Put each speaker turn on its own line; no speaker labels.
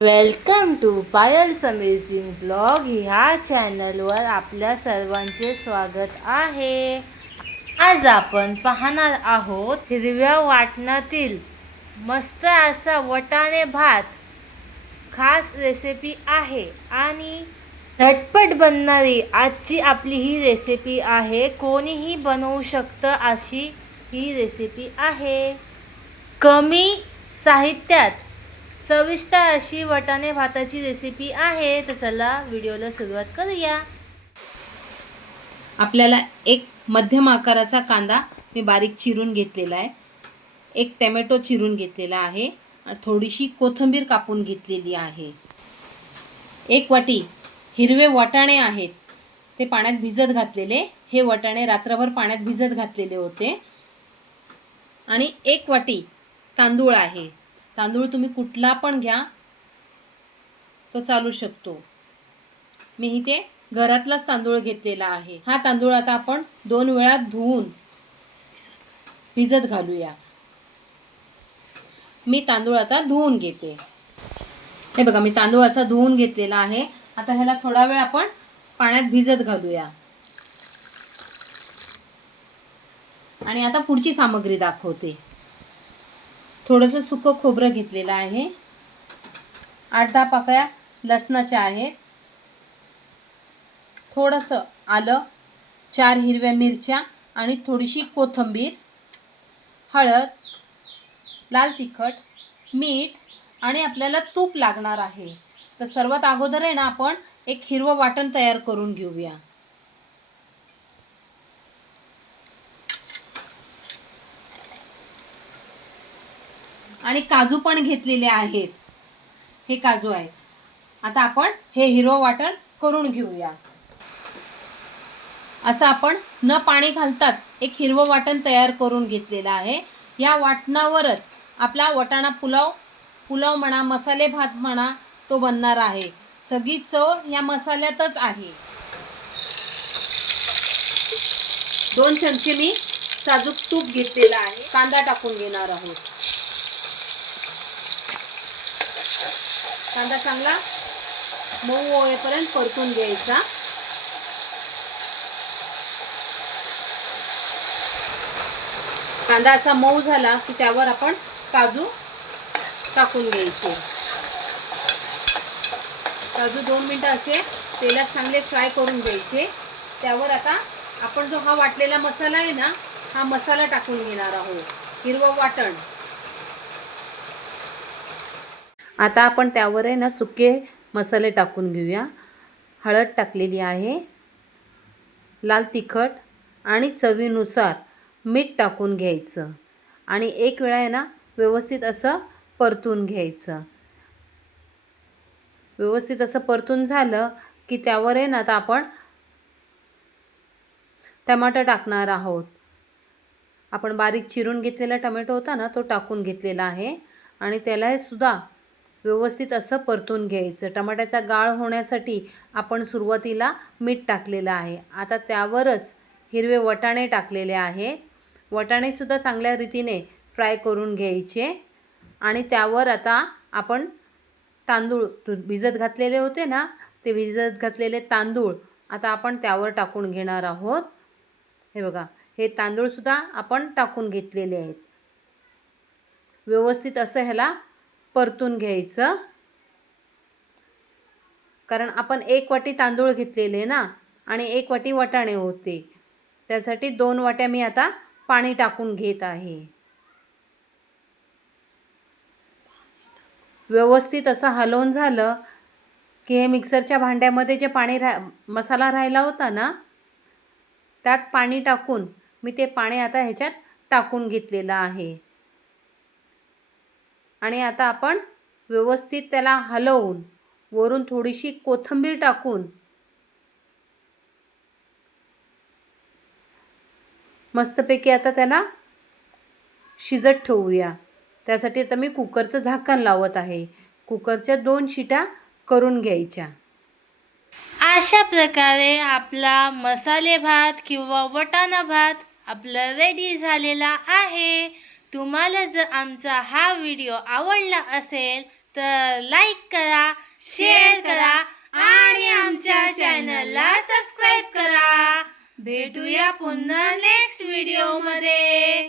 Welcome to Payal's amazing blog ह्या चॅनलवर आपल्या सर्वांचे स्वागत आहे. आज आपण पाहणार आहोत हिरव्या वाटणातील मस्त असा वटाणे भात. खास रेसिपी आहे आणि झटपट बनणारी आजची आपली ही रेसिपी आहे. कोणीही बनवू शकतं अशी ही रेसिपी आहे. कमी साहित्यात चविष्ट अशी वटाणे भाताची रेसिपी आहे तर चला व्हिडिओला सुरुवात करूया.
आपल्याला एक मध्यम आकाराचा कांदा मी बारीक चिरून घेतलेला आहे. एक टॅमॅटो चिरून घेतलेला आहे. आणि थोडीशी कोथिंबीर कापून घेतलेली आहे. एक वाटी हिरवे वाटाणे आहेत. ते पाण्यात भिजत घातलेले. हे वाटाणे रात्रभर पाण्यात भिजत घातलेले होते. आणि एक वाटी तांदूळ आहे. तांदूळ तुम्ही कुठला पण घ्या तो चालू शकतो. मी इथे घरातलाच तांदूळ घेतलेला आहे. हा तांदूळ आता आपण दोन वेळा धुवून भिजत घालूया. मी तांदूळ आता धुवून घेते. हे बघा मी तांदूळ असा धुवून घेतलेला आहे. आता ह्याला थोडा वेळ आपण पाण्यात भिजत घालूया. आणि आता पुढची सामग्री दाखवते. थोडंसं सुकं खोबरं घेतलेलं आहे. आठ दहा पाकळ्या लसणाच्या आहेत. थोडंसं आलं चार हिरव्या मिरच्या आणि थोडीशी कोथिंबीर हळद लाल तिखट मीठ आणि आपल्याला तूप लागणार आहे. तर सर्वात अगोदर आहे ना आपण एक हिरवं वाटण तयार करून घेऊया. आणि काजू पण घेतलेले आहेत. हे काजू आहेत आता आपण हे हिरवं वाटण करून घेऊया. असं आपण न पाणी घालताच एक हिरवं वाटण तयार करून घेतलेलं आहे. या वाटणावरच आपला वटाणा पुलाव पुलाव म्हणा मसाले भात म्हणा तो बनणार आहे. सगळी चव या मसाल्यातच आहे. दोन चमचे मी साजूक तूप घेतलेलं आहे. कांदा टाकून घेणार आहोत. कांदा चांगला मऊ होईपर्यंत परतून घ्यायचा. कांदा असा मऊ झाला की त्यावर आपण काजू टाकून घ्यायचे. काजू दोन मिनटं असे तेलात चांगले फ्राय करून घ्यायचे. त्यावर आता आपण जो हा वाटलेला मसाला आहे ना हा मसाला टाकून घेणार आहोत. हिरवं वाटण. आता आपण त्यावर आहे ना सुके मसाले टाकून घेऊया. हळद टाकलेली आहे. लाल तिखट आणि चवीनुसार मीठ टाकून घ्यायचं. आणि एक वेळा आहे ना व्यवस्थित असं परतून घ्यायचं. व्यवस्थित असं परतून झालं की त्यावर आहे ना आता आपण टमाटर टाकणार आहोत. आपण बारीक चिरून घेतलेला टमॅटो होता ना तो टाकून घेतलेला आहे. आणि त्याला सुद्धा व्यवस्थित असं परतून घ्यायचं. टमाट्याचा गाळ होण्यासाठी आपण सुरुवातीला मीठ टाकलेलं आहे. आता त्यावरच हिरवे वटाणे टाकलेले आहे. वटाणेसुद्धा चांगल्या रीतीने फ्राय करून घ्यायचे. आणि त्यावर आता आपण तांदूळ भिजत घातलेले होते ना ते भिजत घातलेले तांदूळ आता आपण त्यावर टाकून घेणार आहोत. हे बघा हे तांदूळसुद्धा आपण टाकून घेतलेले आहेत. व्यवस्थित असं ह्याला परतून घ्यायचं. कारण आपण एक वाटी तांदूळ घेतलेले ना आणि एक वाटी वटाणे होते. त्यासाठी दोन वाट्या मी आता पाणी टाकून घेत आहे. व्यवस्थित असं हलवून झालं की हे मिक्सरच्या भांड्यामध्ये जे पाणी रा मसाला राहिला होता ना त्यात पाणी टाकून मी ते पाणी आता ह्याच्यात टाकून घेतलेलं आहे. आणि आता आपण व्यवस्थित त्याला हलवून वरून थोडीशी कोथिंबीर टाकून मस्तपैकी आता त्याला शिजत ठेवूया. त्यासाठी आता मी कुकरचं झाकण लावत आहे. कुकरच्या दोन शिट्या करून घ्यायच्या.
अशा प्रकारे आपला मसाले भात किंवा वटाणा भात आपला रेडी झालेला आहे. तुम्हाला जर आमचा हा व्हिडिओ आवडला असेल तर लाईक करा शेअर करा आणि आमच्या चॅनलला सबस्क्राईब करा. भेटूया पुन्हा नेक्स्ट व्हिडिओमध्ये